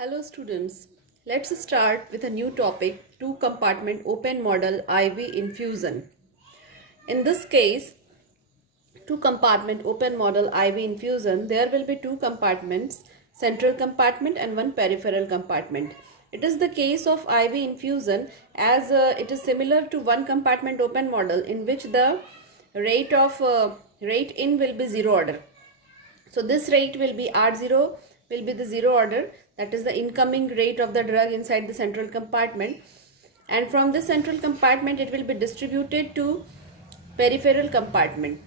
Hello students, let's start with a new topic, two compartment open model IV infusion. In this case, two compartment open model IV infusion, there will be two compartments, central compartment and one peripheral compartment. It is the case of IV infusion as it is similar to one compartment open model in which the rate in will be zero order. So this rate will be R0 will be the zero order, that is the incoming rate of the drug inside the central compartment, and from the central compartment it will be distributed to peripheral compartment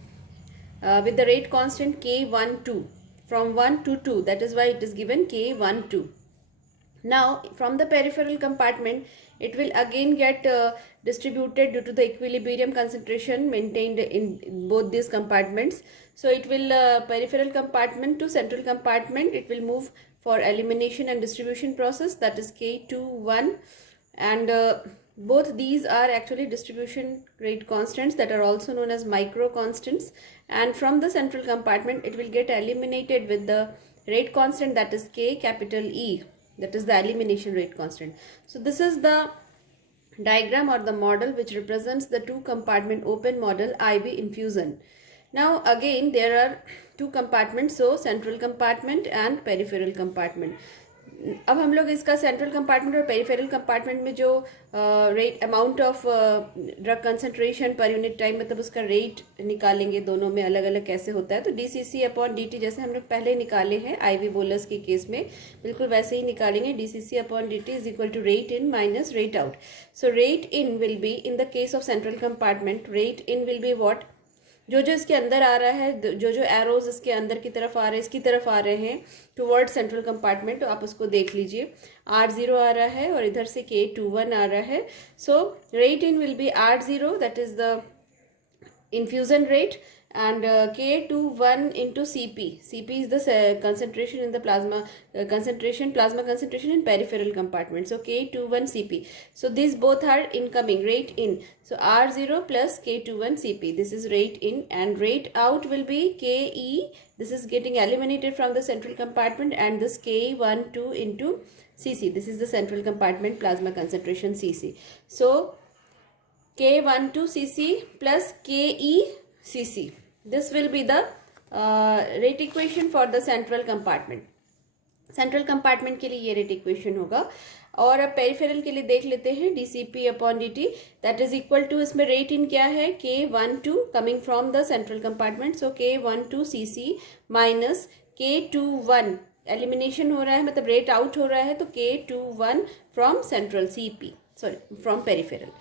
with the rate constant K12 from 1 to 2, that is why it is given K12. Now from the peripheral compartment it will again get distributed due to the equilibrium concentration maintained in both these compartments. So it will peripheral compartment to central compartment, it will move for elimination and distribution process, that is K21, and both these are actually distribution rate constants that are also known as micro constants, and from the central compartment it will get eliminated with the rate constant, that is K capital E, that is the elimination rate constant. So this is the diagram or the model which represents the two compartment open model IV infusion. Now again there are two compartments, so central compartment and peripheral compartment. अब हम लोग इसका central compartment और peripheral compartment में जो rate amount of drug concentration per unit time मतलब उसका rate निकालेंगे, दोनों में अलग अलग कैसे होता है। तो DCC अपॉन DT जैसे हम लोग पहले निकाले हैं IV बोलस के केस में, बिल्कुल वैसे ही निकालेंगे। DCC upon DT is equal to rate in minus rate out. So rate in will be in the case of central compartment, rate in will be what, जो जो इसके अंदर आ रहा है, जो जो एरोज इसके अंदर की तरफ आ रहे हैं, इसकी तरफ आ रहे हैं टुवर्ड सेंट्रल कंपार्टमेंट, तो आप उसको देख लीजिए। R0 आ रहा है और इधर से K21 आ रहा है। सो rate in will B R0, that is the infusion rate, and K21 into CP. CP is the concentration in the plasma plasma concentration in peripheral compartment. So K21 CP. So these both are incoming rate in. So R0 plus K21 CP. This is rate in, and rate out will be KE. This is getting eliminated from the central compartment, and this K12 into CC. This is the central compartment plasma concentration CC. So K12 CC plus KE CC. This will be the rate equation for the central compartment. Central compartment के लिए ये rate equation होगा। और अब peripheral के लिए देख लेते हैं, DCP upon DT that is equal to, इसमें रेट इन क्या है, K12 coming from the central compartment, so K12 CC minus K21 elimination हो रहा है, मतलब रेट आउट हो रहा है, तो K21 from central CP, sorry from peripheral.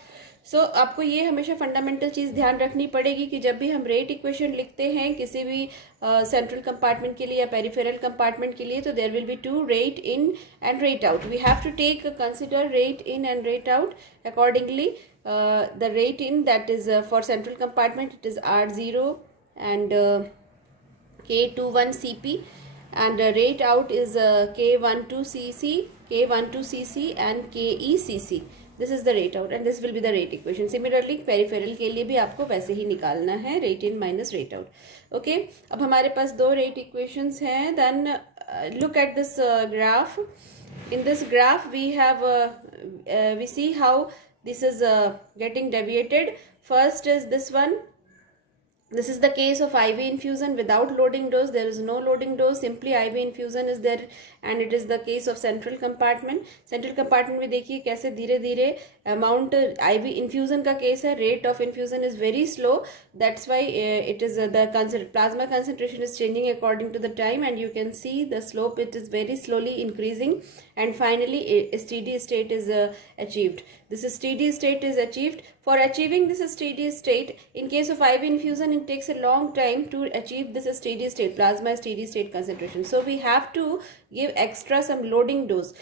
So आपको ये हमेशा फंडामेंटल चीज़ ध्यान रखनी पड़ेगी कि जब भी हम रेट इक्वेशन लिखते हैं किसी भी सेंट्रल कंपार्टमेंट के लिए या पेरिफेरल कंपार्टमेंट के लिए, तो there will be two, rate in and rate out. We have to take consider rate in and rate out accordingly. The rate in that is for central compartment it is R0 and K21 CP, and rate out is K12 CC and KE CC. This is the rate out and this will be the rate equation. Similarly peripheral के लिए भी आपको वैसे ही निकालना है, rate in minus rate out. Okay, अब हमारे पास दो रेट इक्वेशंस हैं। Then look at this graph. In this graph we have we see how this is getting deviated. First is this one. This is the case of IV infusion without loading dose. There is no loading dose, simply IV infusion is there, and it is the case of central compartment. Central compartment में देखिए कैसे धीरे धीरे amount IV infusion का case है, rate of infusion is very slow. That's why it is the plasma concentration is changing according to the time, and you can see the slope, it is very slowly increasing, and finally a steady state is achieved. This steady state is achieved. For achieving this steady state, in case of IV infusion, it takes a long time to achieve this steady state, plasma steady state concentration. So we have to give extra some loading dose.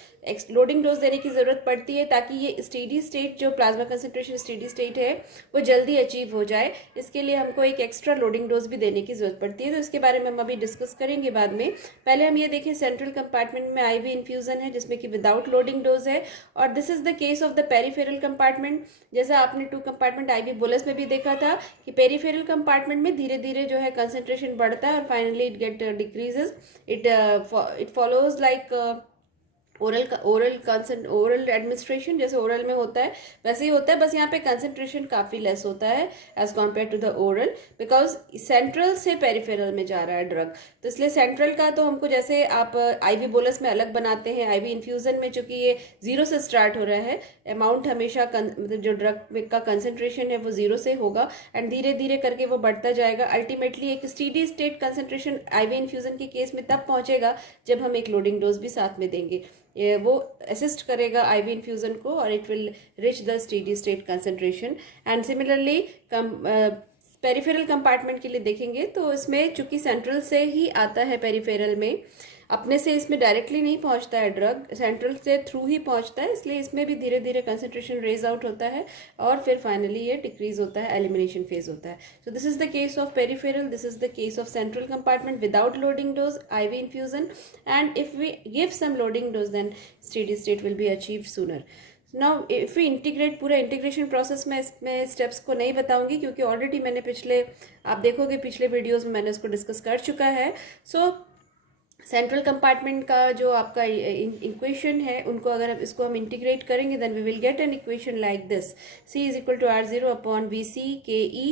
Loading dose देने की ज़रूरत पड़ती है ताकि ये steady state जो plasma concentration steady state है वो जल्दी अचीव हो जाए। इसके लिए हमको एक एक्स्ट्रा लोडिंग डोज भी देने की ज़रूरत पड़ती है, तो इसके बारे में हम अभी डिस्कस करेंगे बाद में। पहले हम ये देखें, सेंट्रल कंपार्टमेंट में IV इन्फ्यूज़न है जिसमें कि विदाउट लोडिंग डोज है, और this is the case of the peripheral compartment. जैसा आपने टू कंपार्टमेंट IV बोलस में भी देखा था कि पेरीफेरल कंपार्टमेंट में धीरे धीरे जो है कंसंट्रेशन बढ़ता है और finally it get decreases. It follows like oral administration जैसे ओरल में होता है वैसे ही होता है, बस यहाँ पे कंसंट्रेशन काफ़ी लेस होता है as compare to the oral, because central से पेरिफेरल में जा रहा है ड्रग। तो इसलिए सेंट्रल का तो हमको, जैसे आप आईवी बोलस में अलग बनाते हैं, आईवी इन्फ्यूज़न में चूंकि ये 0 से स्टार्ट हो रहा है, अमाउंट हमेशा मतलब जो ड्रग का कंसंट्रेशन है वो 0 से होगा एंड धीरे धीरे करके वो बढ़ता जाएगा। अल्टीमेटली एक steady state concentration IV infusion के केस में तब पहुंचेगा जब हम एक लोडिंग डोज भी साथ में देंगे। वो असिस्ट करेगा आईवी इन्फ्यूज़न को और it will rich the steady state concentration. And similarly peripheral compartment के लिए देखेंगे तो इसमें चूंकि सेंट्रल से ही आता है, पेरिफेरल में अपने से इसमें डायरेक्टली नहीं पहुंचता है ड्रग, सेंट्रल से थ्रू ही पहुंचता है, इसलिए इसमें भी धीरे धीरे कंसंट्रेशन रेज आउट होता है और फिर फाइनली ये डिक्रीज होता है, एलिमिनेशन फेज होता है। So this is the case of peripheral, this is the case of central compartment without loading dose IV infusion, and if we give some loading dose then steady state will be achieved sooner. Now if we integrate, पूरा integration process में इसमें steps को नहीं बताऊंगी क्योंकि already मैंने आप देखोगे पिछले वीडियोस में मैंने उसको डिस्कस कर चुका है। सो सेंट्रल कंपार्टमेंट का जो आपका इक्वेशन है, उनको अगर इसको हम इंटीग्रेट करेंगे then we will get an equation like this, C is equal to R0 upon VC KE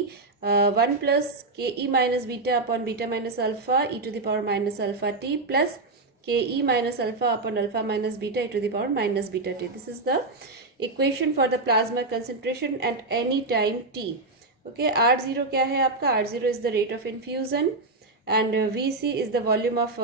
1 plus KE minus beta upon beta minus alpha e to the power minus alpha t plus KE minus alpha upon alpha minus beta e to the power minus beta t. This is the equation for the plasma concentration at any time t. Okay, R0 क्या है आपका? R0 is the rate of infusion and VC is the volume of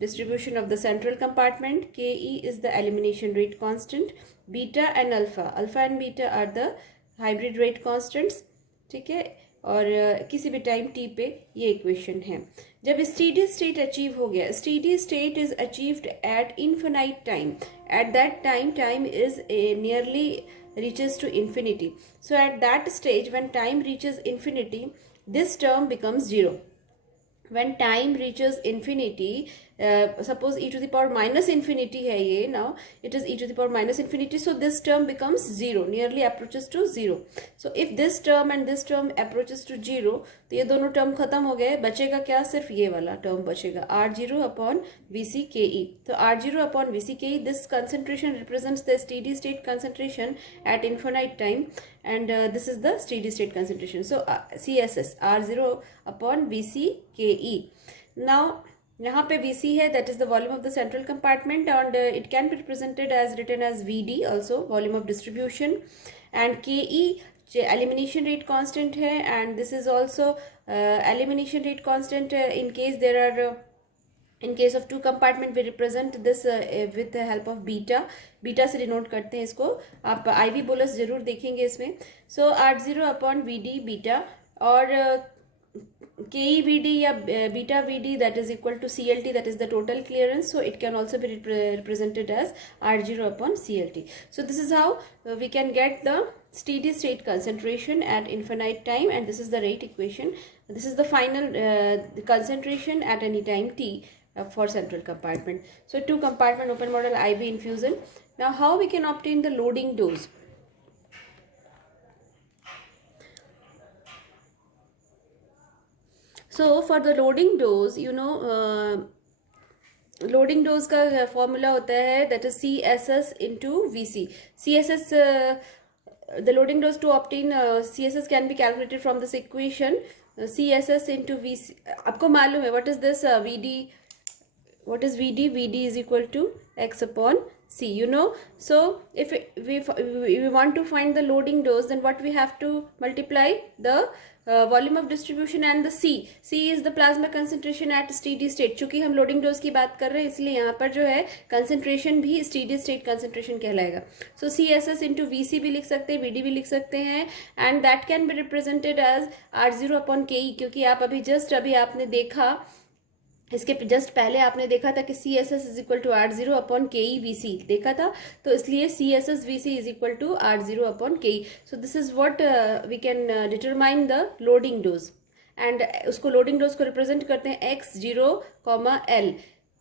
distribution of the central compartment. KE is the elimination rate constant. Beta and alpha and beta are the hybrid rate constants. ठीक है, और किसी भी time t पे ये equation है। जब steady state achieve हो गया, steady state is achieved at infinite time, at that time is nearly reaches to infinity. So at that stage when time reaches infinity, this term becomes 0. When time reaches infinity, suppose e to the power minus infinity है ये, now it is e to the power minus infinity, so this term becomes 0, nearly approaches to 0. So if this term and this term approaches to 0, तो ये दोनों term खत्म हो गए, बचेगा क्या? सिर्फ ये वाला टर्म बचेगा, R0 upon VC KE. तो R0 upon VC KE, this concentration represents the steady state concentration at infinite time, and this is the steady state concentration. So CSS R0 upon VC KE. Now यहाँ पे VC है, that is the volume of the central compartment, and it can be represented as written as VD also, volume of distribution, and KE elimination rate constant है, and this is also elimination rate constant in case there are in case of two compartment we represent this with the help of beta से denote करते हैं इसको, आप IV bolus जरूर देखेंगे इसमें। So R0 upon VD beta और KE VD या beta VD that is equal to CLT, that is the total clearance, so it can also be represented as R0 upon CLT. So this is how we can get the steady state concentration at infinite time, and this is the rate equation. This is the final concentration at any time t for central compartment. So two compartment open model IV infusion. Now how we can obtain the loading dose? So for the loading dose, you know, loading dose का formula होता है, that is CSS into VC. CSS the loading dose to obtain CSS can be calculated from this equation, CSS into VC. आपको मालूम है what is this VD? What is VD? VD is equal to X upon C, you know. So if we want to find the loading dose, then what we have to multiply? The volume of distribution and the C. C is the plasma concentration at steady state. चूंकि हम loading dose की बात कर रहे हैं इसलिए यहाँ पर जो है concentration भी steady state concentration कहलाएगा. So CSS into VC भी लिख सकते हैं, VD भी लिख सकते हैं, and that can be represented as R0 upon KE, क्योंकि आप अभी आपने देखा, इसके जस्ट पहले आपने देखा था कि CSS is equal to R0 upon KE VC देखा था, तो इसलिए CSS VC is equal to R0 upon KE. So this is what we can determine the loading dose, and उसको लोडिंग डोज को रिप्रेजेंट करते हैं X0, L.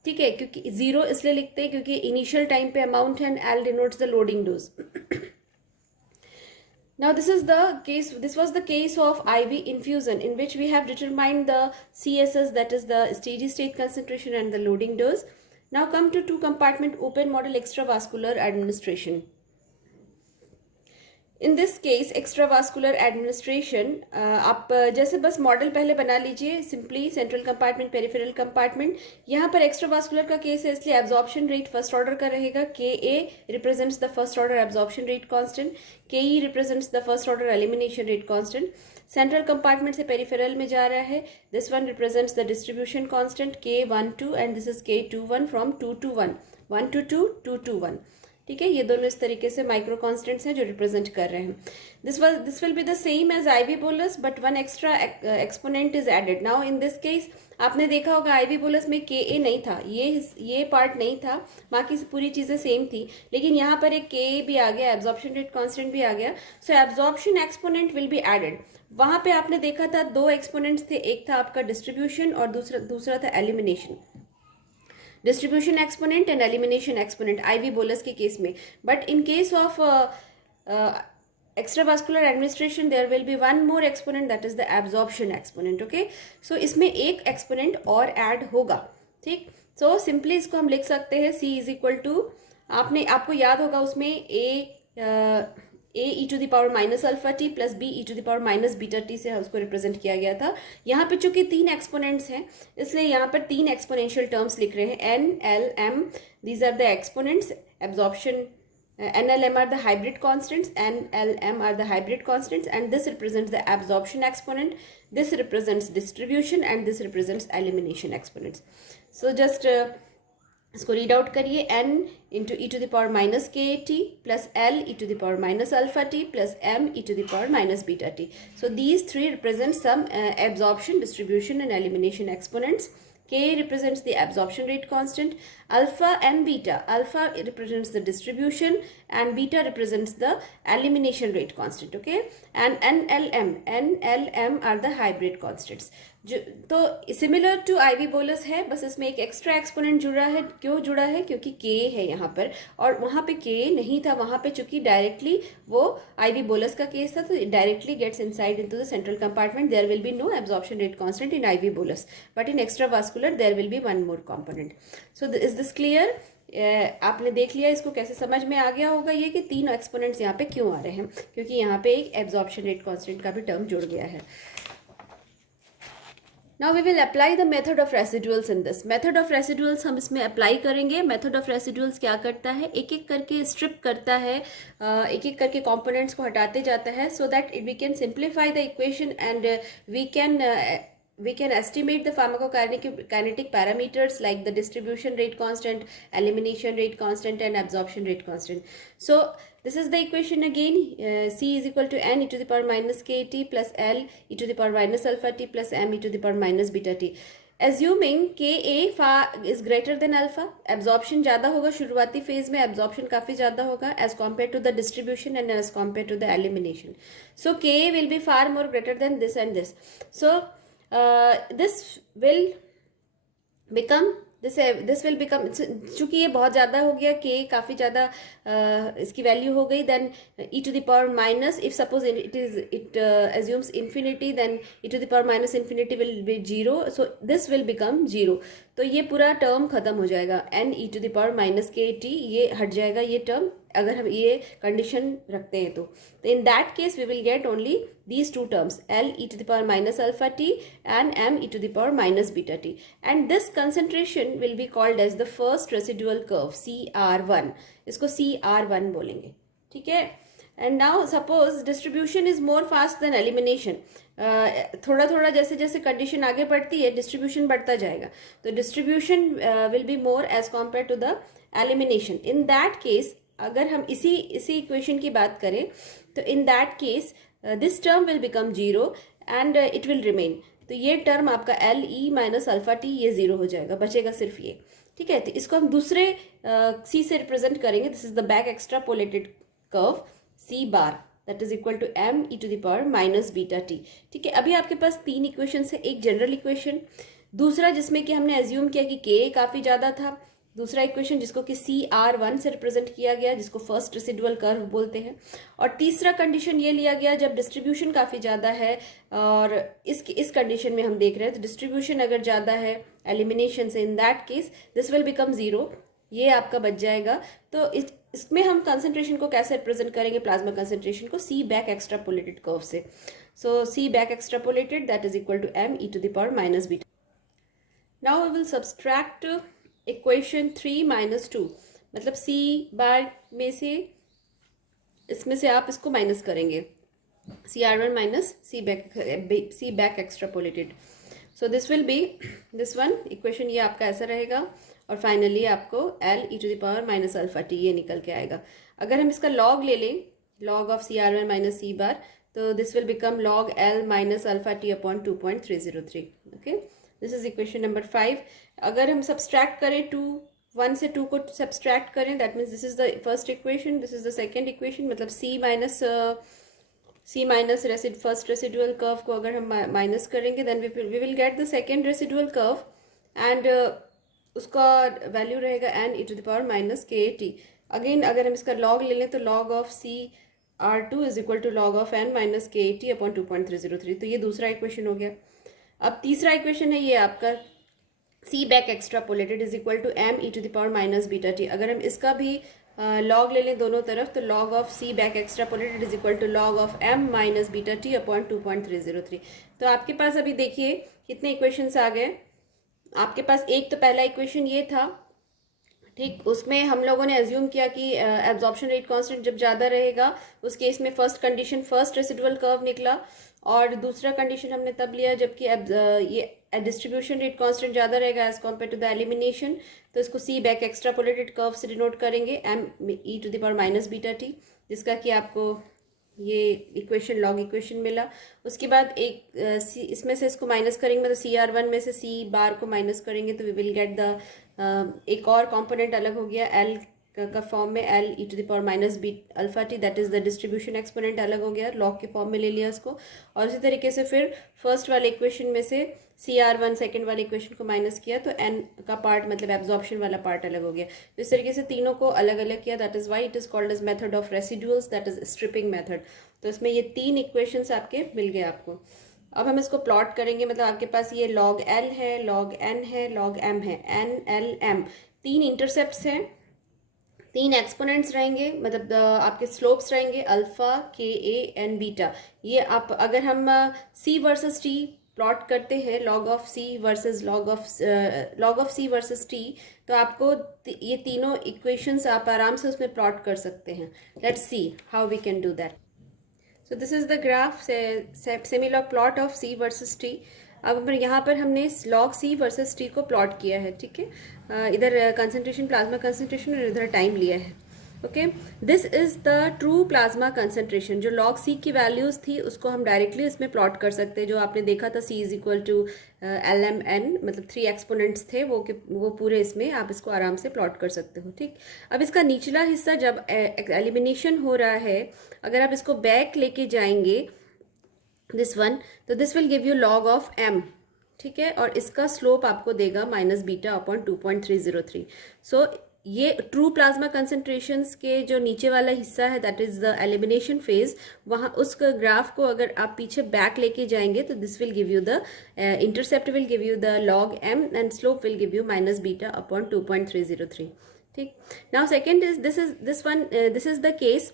ठीक है, क्योंकि 0 इसलिए लिखते हैं क्योंकि इनिशियल टाइम पे अमाउंट है, and L denotes the loading dose. Now this is the case, this was the case of IV infusion in which we have determined the CSS, that is the steady state concentration, and the loading dose. Now come to two compartment open model extravascular administration. In this case extravascular administration आप जैसे बस model पहले बना लीजिए simply central compartment peripheral compartment. यहाँ पर extravascular का case है इसलिए एब्जॉर्प्शन रेट फर्स्ट ऑर्डर का रहेगा. K A represents the first order absorption rate constant. K E represents the first order elimination rate constant. Central compartment से peripheral में जा रहा है. This one represents the distribution constant K12 and this is K21 from 2 to 1, 1 to 2, 2 to 1. ठीक है, ये दोनों इस तरीके से माइक्रो कॉन्स्टेंट्स हैं जो रिप्रेजेंट कर रहे हैं. This will be the same as IV bolus but one extra exponent is added. Now in this case आपने देखा होगा आईवी बोलस में के ए नहीं था, ये पार्ट नहीं था, बाकी पूरी चीज़ें सेम थी, लेकिन यहाँ पर एक के ए भी आ गया, एब्जॉर्प्शन रेट कांस्टेंट भी आ गया. So absorption exponent will be added. वहाँ पे आपने देखा था दो एक्सपोनेंट्स थे, एक था आपका डिस्ट्रीब्यूशन और दूसरा था elimination. Distribution exponent and elimination exponent IV bolus के केस में. But in case of extravascular administration there will be one more exponent that is the absorption exponent. Okay, so इसमें एक एक्सपोनेंट और ऐड होगा. ठीक, सो सिंपली इसको हम लिख सकते हैं C इज इक्वल टू, आपको याद होगा उसमें A E to the power minus alpha T plus B E to the power minus beta T से उसको रिप्रेजेंट किया गया था. यहाँ पे चूंकि तीन एक्सपोनेंट्स हैं इसलिए यहाँ पर तीन एक्सपोनेंशियल टर्म्स लिख रहे हैं. N L M, these are the exponents. Absorption NLM are the hybrid constants, NLM are the hybrid constants, and this represents the absorption exponent, this represents distribution, and this represents elimination exponents. So just इसको read out करिए. n into E to the power minus K T plus L E to the power minus alpha T plus m E to the power minus beta T. So these three represent some absorption, distribution and elimination exponents. K represents the absorption rate constant. Alpha and beta. Alpha represents the distribution and beta represents the elimination rate constant. Okay, and NLM are the hybrid constants. तो similar to ivy bolus है, बस इसमें एक extra exponent जुड़ा है. क्यों जुड़ा है? क्योंकि के है यहाँ पर और वहाँ पे के नहीं था. वहाँ पे चूंकि डायरेक्टली वो आईवी बोलस का केस था तो directly gets inside into the central compartment. There will be no absorption rate constant in IV bolus, but in extravascular there will be one more component. So is this clear? आपने देख लिया इसको, कैसे समझ में आ गया होगा ये कि तीन एक्सपोनेंट्स यहाँ पे क्यों आ रहे हैं, क्योंकि यहाँ पे एक एब्जॉर्प्शन रेट कांस्टेंट का भी टर्म जुड़ गया है. Now we will apply the method of residuals in this. Method of residuals हम इसमें apply करेंगे. Method of residuals क्या करता है, एक एक करके strip करता है, एक एक करके components को हटाते जाता है, so that we can simplify the equation and we can estimate the pharmacokinetic parameters like the distribution rate constant, elimination rate constant and absorption rate constant. So this is the equation again. C is equal to n e to the power minus kt plus l e to the power minus alpha t plus m e to the power minus beta t. Assuming Ka is greater than alpha, absorption ज़्यादा होगा शुरुआती phase में, absorption काफ़ी ज़्यादा होगा as compared to the distribution and as compared to the elimination. So Ka will be far more greater than this and this. So this will become चूंकि ये बहुत ज़्यादा हो गया, के काफ़ी ज़्यादा इसकी वैल्यू हो गई, then e to the power minus, if suppose it assumes infinity, then e to the power minus infinity will be 0, so this will become 0. तो ये पूरा टर्म खत्म हो जाएगा. n e to the power minus K T ये हट जाएगा ये टर्म, अगर हम ये कंडीशन रखते हैं तो in that case we will get only these two terms, l e to the power minus alpha t and m e to the power minus beta t, and this concentration will be called as the first residual curve, CR1. इसको CR1 बोलेंगे. ठीक है. And now suppose distribution is more fast than elimination. थोड़ा थोड़ा जैसे जैसे condition आगे बढ़ती है डिस्ट्रीब्यूशन बढ़ता जाएगा, तो distribution will be more as compare to the elimination. In that case अगर हम इसी इक्वेशन की बात करें तो in that case this term will become 0 and it will remain. तो ये टर्म आपका L E minus alpha T ये 0 हो जाएगा, बचेगा सिर्फ ये. ठीक है, तो इसको हम दूसरे सी से रिप्रेजेंट करेंगे. This is the back extrapolated curve C bar that is equal to M E to the power minus beta T. ठीक है, अभी आपके पास तीन इक्वेशन है, एक जनरल इक्वेशन, दूसरा जिसमें कि हमने एज्यूम किया कि के काफ़ी ज़्यादा था, दूसरा इक्वेशन जिसको कि CR1 से रिप्रेजेंट किया गया, जिसको फर्स्ट रेसिडुअल कर्व बोलते हैं। और तीसरा कंडीशन ये लिया गया जब डिस्ट्रीब्यूशन काफ़ी ज़्यादा है, और इस कंडीशन में हम देख रहे हैं तो डिस्ट्रीब्यूशन अगर ज़्यादा है एलिमिनेशन से, इन that case this will become zero, ये आपका बच जाएगा। तो इसमें हम कंसंट्रेशन को कैसे रिप्रेजेंट करेंगे, प्लाज्मा कंसंट्रेशन को C बैक एक्स्ट्रापोलेटेड कर्व से। So C back extrapolated that is equal to m e⁻ beta. Now we will subtract equation 3 - 2, मतलब C बार में से, इसमें से आप इसको माइनस करेंगे, CR1 minus C back extrapolated. So this will B this one equation, ये आपका ऐसा रहेगा। और फाइनली आपको L e⁻ - ये निकल के आएगा। अगर हम इसका लॉग ले लें, log of CR1 minus C बार, तो this will become log L - α t upon 2.303। Okay, this is equation number 5। अगर हम सब्सट्रैक्ट करें 1 से 2 को सब्सट्रैक्ट करें, that means this is the first equation, this is the second equation, मतलब C minus first residual curve को अगर हम माइनस करेंगे, then we will get the second residual curve, and उसका वैल्यू रहेगा n e⁻ अगेन अगर हम इसका लॉग ले लें तो log of CR2 is equal to log of n - KT upon 2.303। तो ये दूसरा इक्वेशन हो गया। अब तीसरा इक्वेशन है ये आपका C back extrapolated is equal to m e⁻ अगर हम इसका भी लॉग ले लें दोनों तरफ, तो log of C back extrapolated is equal to log of m - βt upon 2.303। तो आपके पास अभी देखिए कितने इक्वेशंस आ गए आपके पास। एक तो पहला इक्वेशन ये था, ठीक, उसमें हम लोगों ने एज्यूम किया कि एब्जॉर्प्शन रेट कांस्टेंट जब ज़्यादा रहेगा उस केस में first condition first residual curve निकला, और दूसरा कंडीशन हमने तब लिया जबकि ये डिस्ट्रीब्यूशन रेट कांस्टेंट ज़्यादा रहेगा as compare to the elimination. तो इसको C बैक एक्स्ट्रापोलेटेड कर्व से डिनोट करेंगे m e⁻ जिसका कि आपको ये इक्वेशन लॉग इक्वेशन मिला। उसके बाद एक इसमें से इसको माइनस करेंगे, मतलब CR1 में से C बार को माइनस करेंगे तो वी विल गेट द एक और कंपोनेंट अलग हो गया L का फॉर्म में, L e⁻ that is the distribution exponent अलग हो गया, लॉग के फॉर्म में ले लिया उसको। और इसी तरीके से फिर फर्स्ट वाले इक्वेशन में से CR1 सेकेंड वाले इक्वेशन को माइनस किया तो N का पार्ट मतलब एब्जॉर्प्शन वाला पार्ट अलग हो गया। तो इस तरीके से तीनों को अलग अलग किया, that is why it is called as method of residuals, that is stripping method. तो इसमें ये 3 इक्वेशंस आपके मिल गए आपको। अब हम इसको प्लॉट करेंगे, मतलब आपके पास ये log L है, log N है, log M है, N L M 3 इंटरसेप्ट्स हैं, 3 एक्सपोनेंट्स रहेंगे, मतलब आपके स्लोप्स रहेंगे अल्फा Ka एंड बीटा। ये आप अगर हम C वर्सेस T प्लॉट करते हैं, log of C versus log of C versus T, तो आपको ये तीनों इक्वेशंस आप आराम से उसमें प्लॉट कर सकते हैं। Let's see how we can do that. So this is the graph semi log plot of C versus T। अब यहाँ पर हमने log C वर्सेस T को प्लॉट किया है, ठीक है, इधर कंसंट्रेशन प्लाज्मा कंसंट्रेशन और इधर टाइम लिया है। Okay, this is the true plasma concentration. जो log C की वैल्यूज थी उसको हम डायरेक्टली इसमें प्लॉट कर सकते हैं, जो आपने देखा था C is equal to LMN, मतलब 3 एक्सपोनेंट्स थे वो पूरे इसमें आप इसको आराम से प्लॉट कर सकते हो, ठीक। अब इसका निचला हिस्सा जब एलिमिनेशन हो रहा है, अगर आप इसको बैक लेके जाएंगे दिस वन, तो this will give you log of M, ठीक है, और इसका स्लोप आपको देगा -β अपॉन 2.303। सो ये ट्रू प्लाज्मा कंसंट्रेशंस के जो नीचे वाला हिस्सा है that is the elimination phase, वहाँ उस ग्राफ को अगर आप पीछे बैक लेके जाएंगे तो this will give you the intercept will give you the log M and slope will give you -β upon 2.303, ठीक। Now second is this is the case,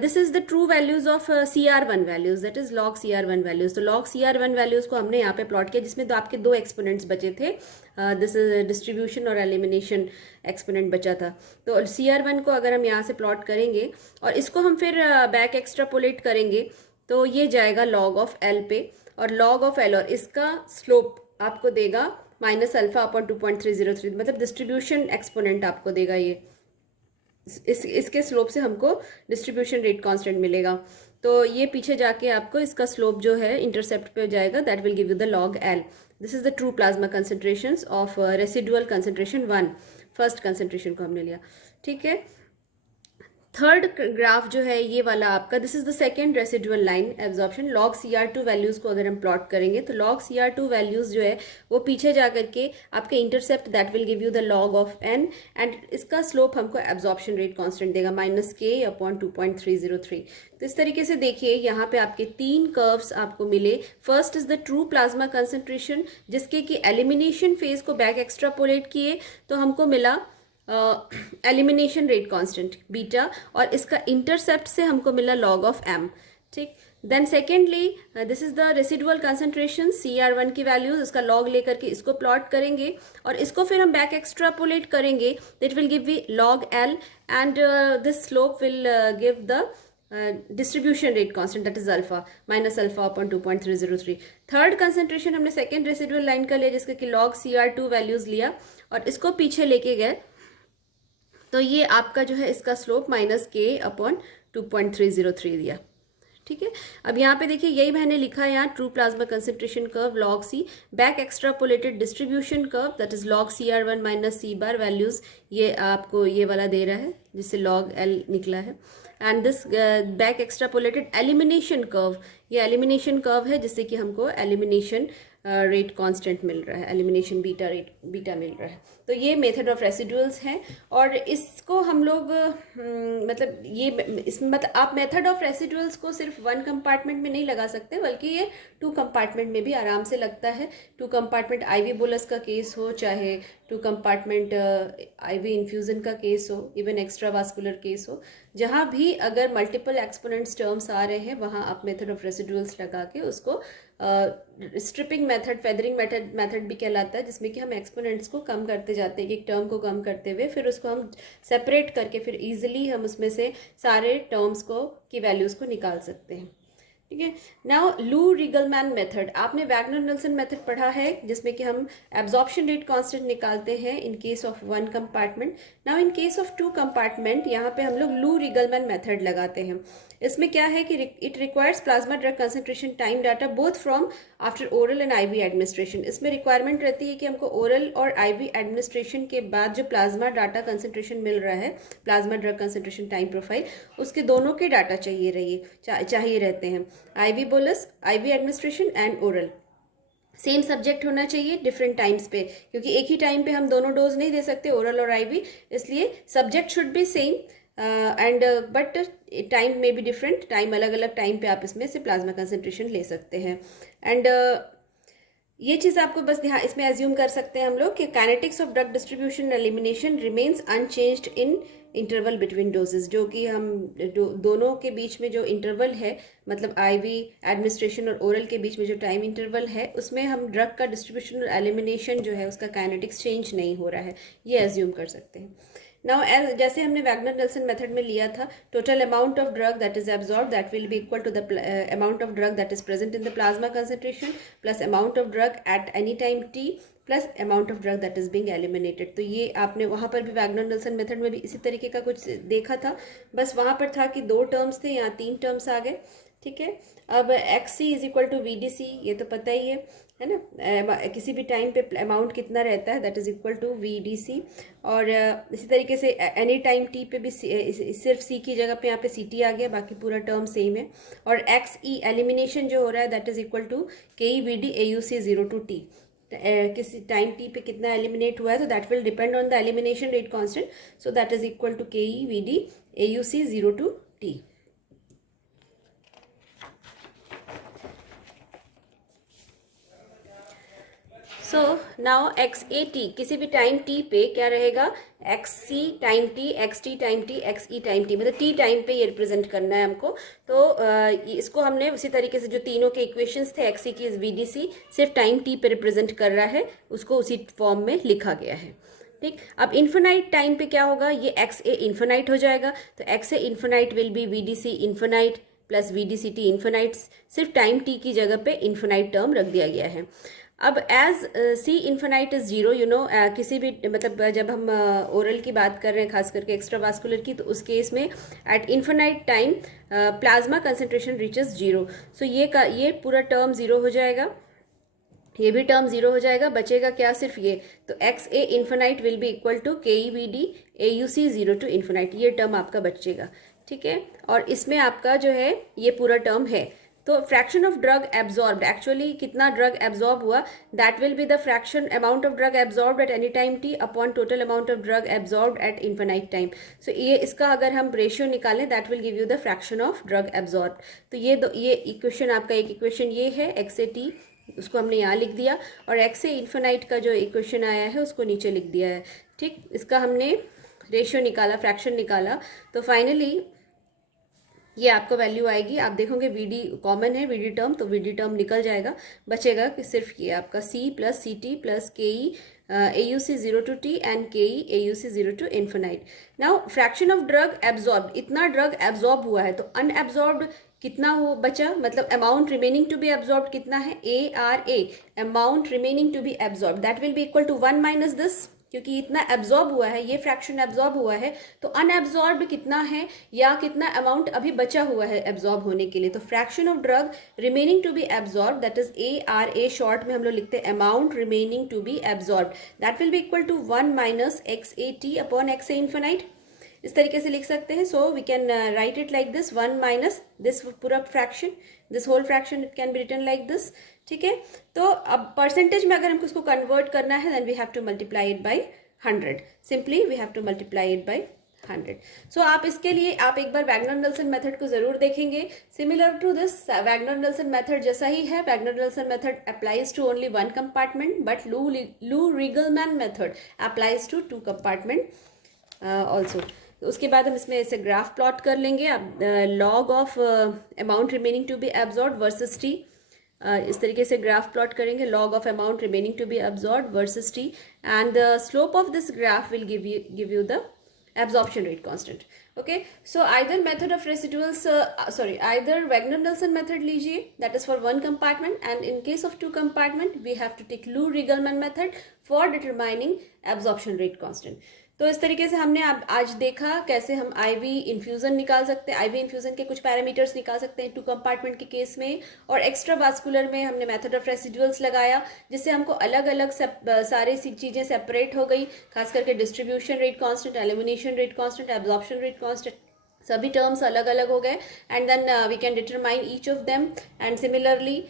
this is the true values of CR1 values, that is log CR1 values. तो log CR1 values को हमने यहाँ पे plot किया, जिसमें तो आपके 2 एक्सपोनेंट्स बचे थे, दिस इज डिस्ट्रीब्यूशन और एलिमिनेशन एक्सपोनेंट बचा था। तो CR1 को अगर हम यहाँ से प्लॉट करेंगे और इसको हम फिर बैक एक्स्ट्रापोलेट करेंगे तो ये जाएगा log ऑफ L पे, और log ऑफ L और इसका स्लोप आपको देगा -α अपॉन 2.303, मतलब डिस्ट्रीब्यूशन एक्सपोनेंट आपको देगा ये, इसके स्लोप से हमको डिस्ट्रीब्यूशन रेट कांस्टेंट मिलेगा। तो ये पीछे जाके आपको इसका स्लोप जो है इंटरसेप्ट पे जाएगा, that will give you the log L। This is the true plasma concentrations of residual concentration 1, first concentration को हमने लिया, ठीक है। थर्ड ग्राफ जो है ये वाला आपका, this is the second residual line absorption. Log CR2 values को अगर हम प्लॉट करेंगे तो लॉग CR2 वैल्यूज जो है वो पीछे जा करके आपके intercept that will give you the log of n, and इसका स्लोप हमको एब्जॉर्प्शन रेट कांस्टेंट देगा -k/2.303। तो इस तरीके से देखिए यहाँ पे आपके तीन कर्व्स आपको मिले। First is the true plasma concentration, जिसके कि एलिमिनेशन फेज को बैक एक्स्ट्रापोलेट किए तो हमको मिला एलिमिनेशन रेट कांस्टेंट बीटा, और इसका इंटरसेप्ट से हमको मिला लॉग ऑफ m। ठीक, then secondly this is the residual concentration CR1 की वैल्यूज, इसका लॉग लेकर के इसको प्लॉट करेंगे और इसको फिर हम बैक एक्स्ट्रापोलेट करेंगे, that will give we log L, and this slope will give the distribution rate constant that is alpha -α/2.303। Third concentration हमने सेकेंड रेसिडुअल लाइन का लिया जिसके कि लॉग CR2 वैल्यूज लिया और इसको पीछे लेके गए, तो ये आपका जो है इसका स्लोप -k/2.303 दिया। ठीक है, अब यहाँ पे देखिए यही मैंने लिखा है यहाँ, true plasma concentration curve log C, back extrapolated distribution curve that is log CR1 - C bar values, ये आपको ये वाला दे रहा है जिससे लॉग L निकला है, and this back extrapolated elimination curve, ये एलिमिनेशन कर्व है जिससे कि हमको एलिमिनेशन रेट कांस्टेंट मिल रहा है, एलिमिनेशन बीटा मिल रहा है। तो ये मेथड ऑफ रेसिडुअल्स हैं, और इसको हम लोग मतलब ये इसमें मतलब आप मेथड ऑफ रेसिडुअल्स को सिर्फ वन कंपार्टमेंट में नहीं लगा सकते, बल्कि ये टू कंपार्टमेंट में भी आराम से लगता है। टू कंपार्टमेंट IV बोलस का केस हो, चाहे टू कंपार्टमेंट IV इन्फ्यूजन का केस हो, इवन एक्स्ट्रावास्कुलर केस हो, जहाँ भी अगर मल्टीपल एक्सपोनेंट्स टर्म्स आ रहे हैं वहाँ आप मेथड ऑफ रेसिडुअल्स लगा के उसको स्ट्रिपिंग मेथड, फेदरिंग मेथड भी कहलाता है, जिसमें कि हम एक्सपोनेंट्स को कम करते जाते हैं, एक टर्म को कम करते हुए फिर उसको हम सेपरेट करके फिर इजीली हम उसमें से सारे टर्म्स को की वैल्यूज़ को निकाल सकते हैं। ठीक है, नाउ लू रिगलमैन मेथड, आपने वैगनर नेल्सन मेथड पढ़ा है जिसमें कि हम एब्जॉर्प्शन रेट कांस्टेंट निकालते हैं in case of one compartment. Now in case of two compartment यहाँ पे हम लोग लू रिगलमैन मेथड लगाते हैं। इसमें क्या है कि it requires plasma drug concentration time data both from after oral and IV administration. इसमें रिक्वायरमेंट रहती है कि हमको ओरल और IV एडमिनिस्ट्रेशन के बाद जो प्लाज्मा डाटा कंसंट्रेशन मिल रहा है, plasma drug concentration time profile, उसके दोनों के डाटा चाहिए रहते हैं, IV bolus, IV administration and oral. Same subject होना चाहिए डिफरेंट टाइम्स पे, क्योंकि एक ही टाइम पे हम दोनों डोज नहीं दे सकते, ओरल और IV, इसलिए subject should be same and but time में भी डिफरेंट, टाइम अलग अलग टाइम पे आप इसमें से प्लाज्मा कंसंट्रेशन ले सकते हैं। एंड ये चीज़ आपको बस ध्यान इसमें एज्यूम कर सकते हैं हम लोग कि kinetics of drug distribution elimination remains unchanged in interval between doses, जो कि हम दोनों के बीच में जो इंटरवल है, मतलब IV एडमिनिस्ट्रेशन और ओरल के बीच में जो टाइम इंटरवल है, उसमें हम ड्रग का डिस्ट्रीब्यूशन और एलिमिनेशन जो है उसका काइनेटिक्स चेंज नहीं हो रहा है, ये एज्यूम कर सकते हैं। नाउ जैसे हमने वैगनर नेल्सन मेथड में लिया था, total amount of drug that is absorb that will be equal to the amount of drug that is present in the plasma concentration plus amount of drug at any time t plus amount of drug that is being eliminated. तो ये आपने वहाँ पर भी Wagner Nelson method में भी इसी तरीके का कुछ देखा था, बस वहाँ पर था कि 2 टर्म्स थे, यहाँ 3 टर्म्स आ गए। ठीक है, अब XC is equal to VDC, ये तो पता ही है ना, किसी भी टाइम पे अमाउंट कितना रहता है that is equal to VDC, और इसी तरीके से एनी टाइम t पे भी सिर्फ C की जगह पे यहाँ पे CT आ गया, बाकी पूरा टर्म सेम है। और XE एलिमिनेशन जो हो रहा है that is equal to KE/VD AUC 0 to T, किसी टाइम t पे कितना एलिमिनेट हुआ है, तो that will depend on the elimination rate constant, so that is equal to KE/VD AUC 0 to T। So now XAT किसी भी time t पे क्या रहेगा, XC time t, XT time t, XE time t, मतलब t time पे ये represent करना है हमको। तो इसको हमने उसी तरीके से जो तीनों के इक्वेशंस थे, XC की VDC सिर्फ टाइम t पे रिप्रेजेंट कर रहा है, उसको उसी फॉर्म में लिखा गया है। ठीक, अब इन्फिनाइट टाइम पे क्या होगा, ये XA इन्फिनाइट हो जाएगा, तो XA infinite will B VDC infinite plus VDCT infinite, सिर्फ टाइम t की जगह पे इन्फिनाइट टर्म रख दिया गया है। अब as C infinite is 0, you know, किसी भी मतलब जब हम ओरल की बात कर रहे हैं, खास करके एक्स्ट्रावास्कुलर की, तो उस केस में at infinite time plasma concentration reaches 0, so ये पूरा टर्म 0 हो जाएगा। ये भी टर्म जीरो हो जाएगा, बचेगा क्या, सिर्फ ये। तो X A infinite will be equal to K E V D A U C zero to infinite, ये टर्म आपका बचेगा, ठीक है। और इसमें आपका जो है ये पूरा टर्म है। तो fraction of drug absorbed, actually कितना ड्रग एब्जॉर्ब हुआ, that will be the fraction amount of drug absorbed at any time T upon total amount of drug absorbed at infinite time. So ये इसका अगर हम ratio निकालें, that will give you the fraction of drug absorbed. तो ये equation आपका, एक equation ये है एक्स ए टी, उसको हमने यहाँ लिख दिया, और एक्स से इन्फिनाइट का जो इक्वेशन आया है उसको नीचे लिख दिया है, ठीक। इसका हमने रेशियो निकाला, फ्रैक्शन निकाला, तो फाइनली ये आपको वैल्यू आएगी। आप देखोगे वी डी कॉमन है, वी डी टर्म, तो वी डी टर्म निकल जाएगा, बचेगा कि सिर्फ ये आपका C plus C T plus K E A U C zero to T and K E A U C zero to infinite. Now fraction of drug absorb, इतना drug absorb हुआ है, तो अनएब्जॉर्ब्ड कितना हो बचा, मतलब amount remaining to be absorb कितना है, A R A, amount remaining to be absorb, that will be equal to 1 minus this, क्योंकि इतना एब्जॉर्ब हुआ है, ये फ्रैक्शन एब्जॉर्ब हुआ है, तो अनएब्जॉर्ब कितना है या कितना अमाउंट अभी बचा हुआ है एब्जॉर्ब होने के लिए। तो fraction of drug remaining to be absorb, that is A R A, short में हम लोग लिखते हैं amount remaining to be absorb, that will be equal to 1 minus X A T upon X A infinite. इस तरीके से लिख सकते हैं। So we can write it like this, 1 minus this पूरा fraction, this whole fraction, it can be written like this, ठीक है। तो अब परसेंटेज में अगर हमको इसको कन्वर्ट करना है, then we have to multiply it by 100, simply we have to multiply it by 100। So आप इसके लिए आप एक बार वैगनर-नेल्सन मेथड को जरूर देखेंगे। Similar to this Wagner Nelson method जैसा ही है, Wagner Nelson method applies to only 1 compartment, but Loo Riegelman method applies to 2 compartment also. उसके बाद हम इसमें ऐसे ग्राफ प्लॉट कर लेंगे। अब log of amount remaining to be absorb versus T, इस तरीके से ग्राफ प्लॉट करेंगे, log of amount remaining to be absorb versus T, and the slope of this graph will give you the absorption rate constant. Okay, so either method of residuals either Wagner-Nelson method लीजिए, that is for 1 compartment, and in case of 2 compartment we have to take Lou-Riegelmann method for determining absorption rate constant. तो इस तरीके से हमने आज देखा कैसे हम आईवी इन्फ्यूजन निकाल सकते हैं, आईवी इन्फ्यूजन के कुछ पैरामीटर्स निकाल सकते हैं 2 कंपार्टमेंट के केस में, और एक्स्ट्रा वास्कुलर में हमने मेथड ऑफ रेसिडुअल्स लगाया, जिससे हमको अलग अलग सारी चीज़ें सेपरेट हो गई, खास करके distribution rate constant, elimination rate constant, absorption rate constant, सभी टर्म्स अलग अलग हो गए, and then we can determine each of them. And similarly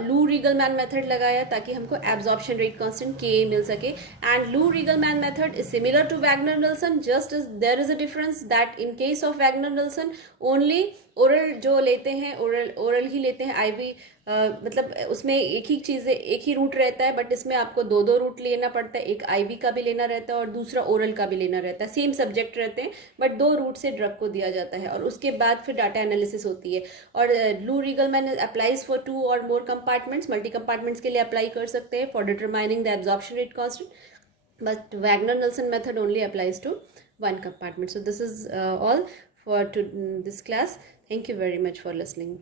Loo Riegelman method लगाया ताकि हमको एब्जॉर्प्शन रेट कांस्टेंट के मिल सके। And Loo Riegelman method is similar to Wagner Nelson, just is there is a difference that in case of Wagner Nelson only oral जो लेते हैं, oral ही लेते हैं आईवी, मतलब उसमें एक ही चीज़, एक ही रूट रहता है, बट इसमें आपको 2 रूट लेना पड़ता है, एक आईवी का भी लेना रहता है और दूसरा ओरल का भी लेना रहता है, सेम सब्जेक्ट रहते हैं बट 2 रूट से ड्रग को दिया जाता है, और उसके बाद फिर डाटा एनालिसिस होती है। और लू-रीगलमैन अप्लाइज फॉर 2 और मोर कंपार्टमेंट्स, मल्टी कंपार्टमेंट्स के लिए अप्लाई कर सकते हैं for determining the absorption rate constant, but Wagner Nelson method only applies to 1 compartment. So this is all for this class. Thank you very much for listening.